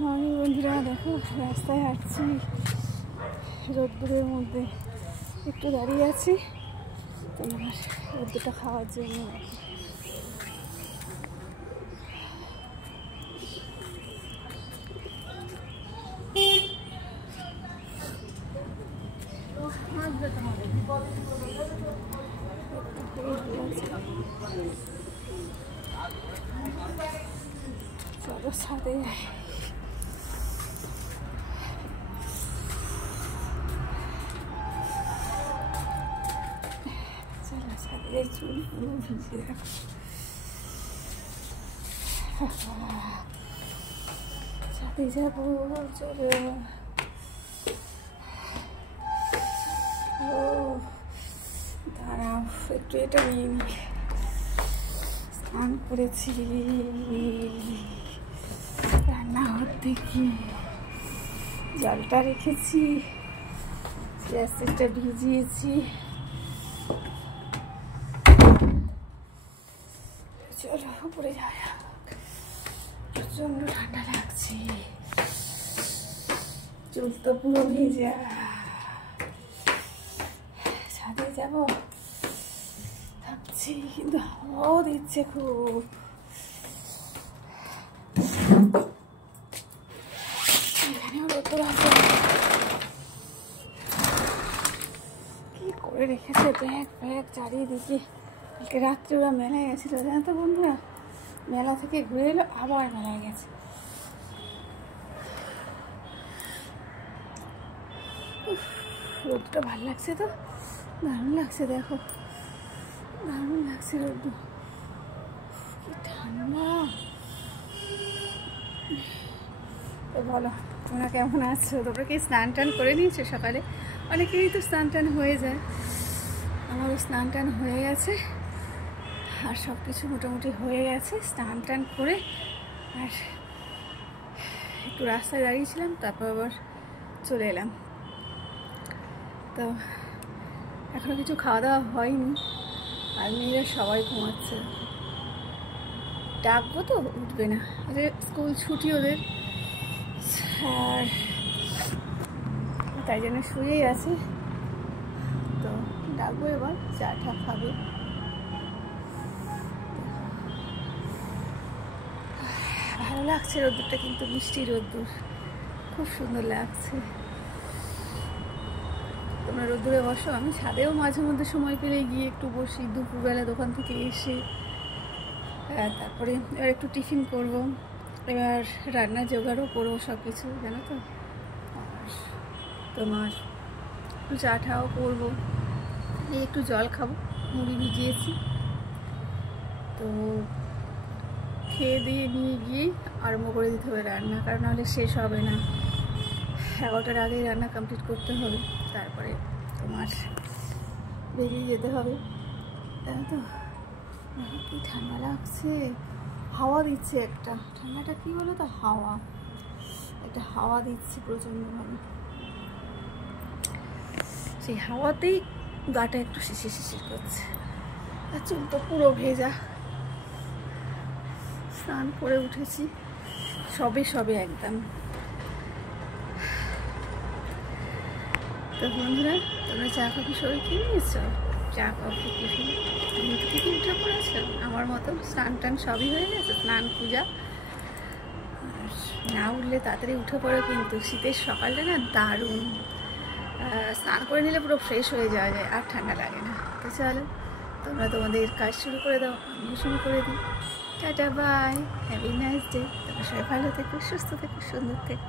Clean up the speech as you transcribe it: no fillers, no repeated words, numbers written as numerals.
Morning বন্ধুরা, দেখো রাস্তায় হাঁটছি রোদ্দুরের মধ্যে, একটু দাঁড়িয়ে আছি তোমার রোদ্দুরটা খাওয়ার জন্য। চলো ছাদে চুলগুলো ভিজে রাখো। ছাদে যাবো, চলো। ও দাঁড়াও, একটু এটা নিয়ে নি। স্নান করেছি, রান্নাঘর থেকে জলটা রেখেছি, গ্যাসটা ভিজিয়েছি। চলো উপরে যাওয়া যাক, প্রচন্ড ঠান্ডা লাগছে, চুল তো পুরো ভেজা। ছাদে যাবো ভাবছি, কিন্তু হাওয়াও দিচ্ছে খুব। এখানেও রোদ্দুর আছে, কি করে রেখেছে ব্যাগ ফ্যাগ চারিদিকে। কালকে রাত্রে ওরা মেলায় গেছিলো, জানো তো বন্ধুরা, মেলা থেকে ঘুরে এলো আবার মেলায় গেছে। রোদটা ভালো লাগছে তো, দারুণ লাগছে, দেখো দারুণ লাগছে রোদ, কি ঠান্ডা। তো বলো তোমরা কেমন আছো? তোমরা কি স্নান টান করে নিয়েছো সকালে? অনেকেরই তো স্নান টান হয়ে যায়, আমারও স্নান টান হয়ে গেছে, আর সব কিছু মোটামুটি হয়ে গেছে। স্নান টান করে আর একটু রাস্তায় দাঁড়িয়েছিলাম, তারপর আবার চলে এলাম। তো এখনও কিছু খাওয়া দাওয়া হয়নি, আর মেয়েরা সবাই ঘুমাচ্ছে। ডাকবো তো উঠবে না, ওদের স্কুল ছুটি ওদের, আর তাই জন্য শুয়েই আছে। তো ডাকবো, এবার চাটা খাবে। ভালো লাগছে রোদ্দুরটা, কিন্তু মিষ্টি রোদ্দুর, খুব সুন্দর লাগছে। তোমরা রোদ্দুরে বসো, আমি ছাদেও মাঝে মধ্যে সময় পেলে গিয়ে একটু বসি, দুপুরবেলা দোকান থেকে এসে। তারপরে এবার একটু টিফিন করব, এবার রান্না জোগাড়ও করবো সব কিছু, জানো তো। আর তোমার একটু চা ঠাও করবো, এই একটু জল খাবো, মুড়ি ভিজিয়েছি। তো খেয়ে দিয়ে নিয়ে গিয়ে আরম্ভ করে দিতে হবে রান্না, কারণ নাহলে শেষ হবে না। 11টার আগেই রান্না কমপ্লিট করতে হবে, তারপরে তোমার বেরিয়ে যেতে হবে, তাই তো। কি ঠান্ডা লাগছে, হাওয়া দিচ্ছে একটা, ঠান্ডাটা কি বলো তো, হাওয়া, একটা হাওয়া দিচ্ছে প্রচণ্ডভাবে, সেই হাওয়াতেই গাটা একটু শিশির শিশির করছে। আর চুল তো পুরো ভেজা, স্নান করে উঠেছি সবে সবে একদম। তো বন্ধুরা, তোমরা চা কফি সবাই খেয়ে নিয়েছো? চা কফি টিফিন ঘুম থেকে উঠে পড়েছো আমার মতো? স্নান টান সবই হয়ে গেছে, স্নান পূজা। না উঠলে তাড়াতাড়ি উঠে পড়ো, কিন্তু শীতের সকালটা না দারুণ, স্নান করে নিলে পুরো ফ্রেশ হয়ে যাওয়া যায়, আর ঠান্ডা লাগে না। তো চলো তোমরা তোমাদের কাজ শুরু করে দাও, আমিও শুরু করে দিই। Tata, bye, have a nice day. তোমরা সবাই ভালো থেকো, সুস্থ থেকো, সুন্দর থেকো।